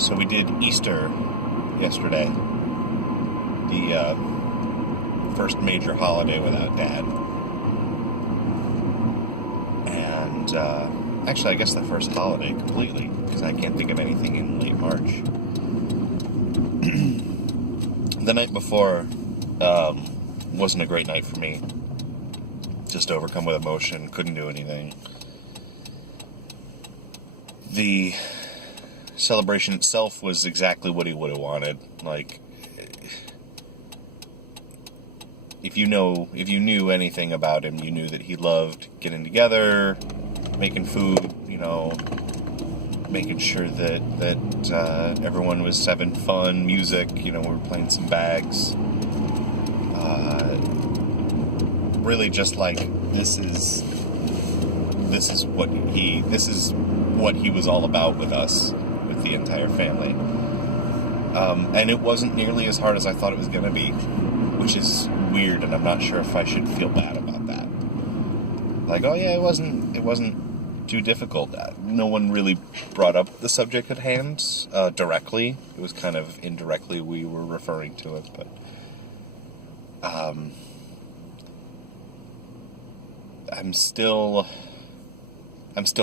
So we did Easter yesterday, the first major holiday without Dad. And actually, I guess the first holiday completely, because I can't think of anything in late March. The night before wasn't a great night for me. Just overcome with emotion, couldn't do anything. The celebration itself was exactly what he would have wanted. Like, if you knew anything about him, you knew that he loved getting together, making food, making sure that everyone was having fun, music, we were playing some bags. Really just like, this is what he was all about with us, with the entire family. And it wasn't nearly as hard as I thought it was going to be, which is weird, and I'm not sure if I should feel bad about that. Like, oh yeah, it wasn't too difficult. No one really brought up the subject at hand directly. It was kind of indirectly we were referring to it, but I'm still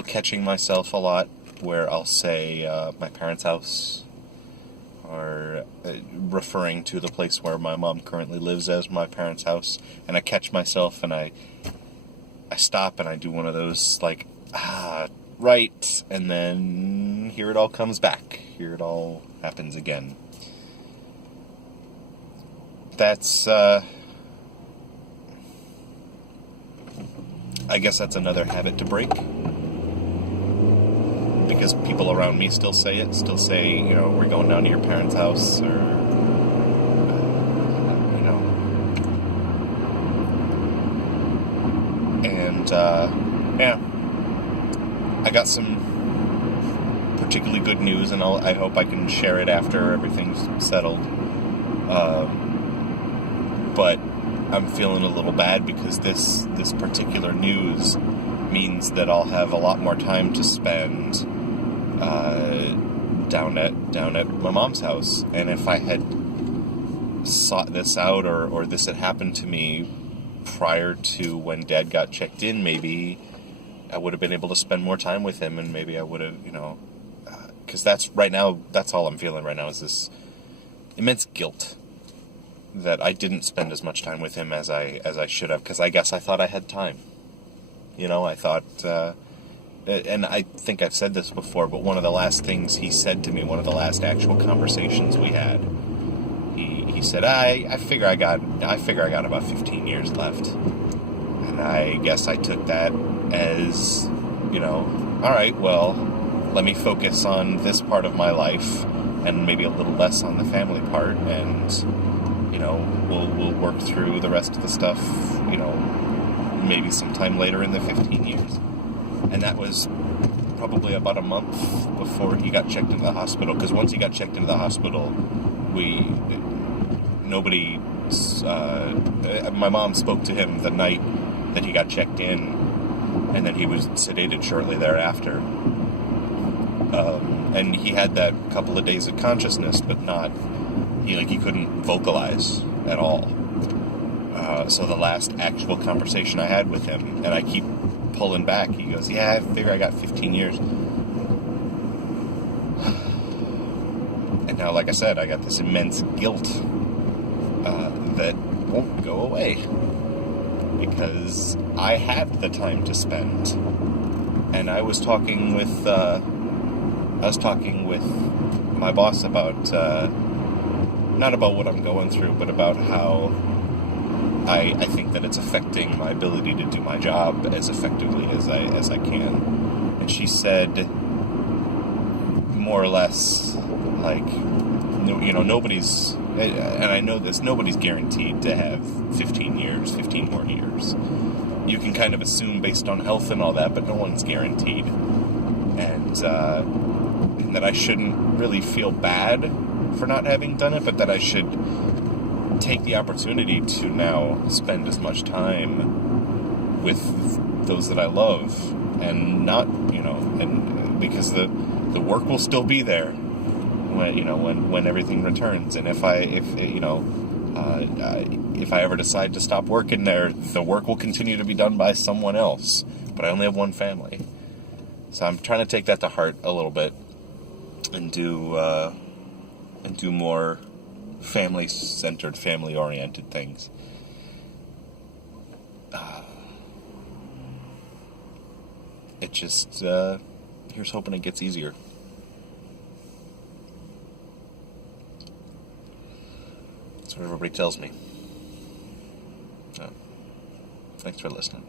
catching myself a lot where I'll say my parents' house, or referring to the place where my mom currently lives as my parents' house, and I catch myself and I stop and I do one of those like, right, and then here it all comes back. Here it all happens again. That's I guess that's another habit to break, because people around me still say, we're going down to your parents' house, or, and, yeah, I got some particularly good news, and I hope I can share it after everything's settled, but I'm feeling a little bad because this particular news means that I'll have a lot more time to spend down at my mom's house. And if I had sought this out, or this had happened to me prior to when Dad got checked in, maybe I would have been able to spend more time with him, and maybe I would have, because that's all I'm feeling right now, is this immense guilt that I didn't spend as much time with him as I should have, because I guess I thought I had time. I thought, and I think I've said this before, but one of the last things he said to me, one of the last actual conversations we had, he said, I figure I got about 15 years left. And I guess I took that as, all right, well, let me focus on this part of my life and maybe a little less on the family part, and we'll work through the rest of the stuff, maybe sometime later in the 15 years. And that was probably about a month before he got checked into the hospital, because once he got checked into the hospital, my mom spoke to him the night that he got checked in, and then he was sedated shortly thereafter. And he had that couple of days of consciousness, but he couldn't vocalize at all. So the last actual conversation I had with him, and I keep pulling back, he goes, yeah, I figure I got 15 years. And now, like I said, I got this immense guilt that won't go away, because I had the time to spend. And I was talking with my boss about, not about what I'm going through, but about how I think that it's affecting my ability to do my job as effectively as I can. And she said, more or less, like, nobody's, and I know this, nobody's guaranteed to have 15 more years. You can kind of assume based on health and all that, but no one's guaranteed. And that I shouldn't really feel bad for not having done it, but that I should take the opportunity to now spend as much time with those that I love, and not, and because the work will still be there. when everything returns, and if I ever decide to stop working there, the work will continue to be done by someone else. But I only have one family, so I'm trying to take that to heart a little bit, and do more family-centered, family-oriented things. It just here's hoping it gets easier. That's what everybody tells me. Thanks for listening.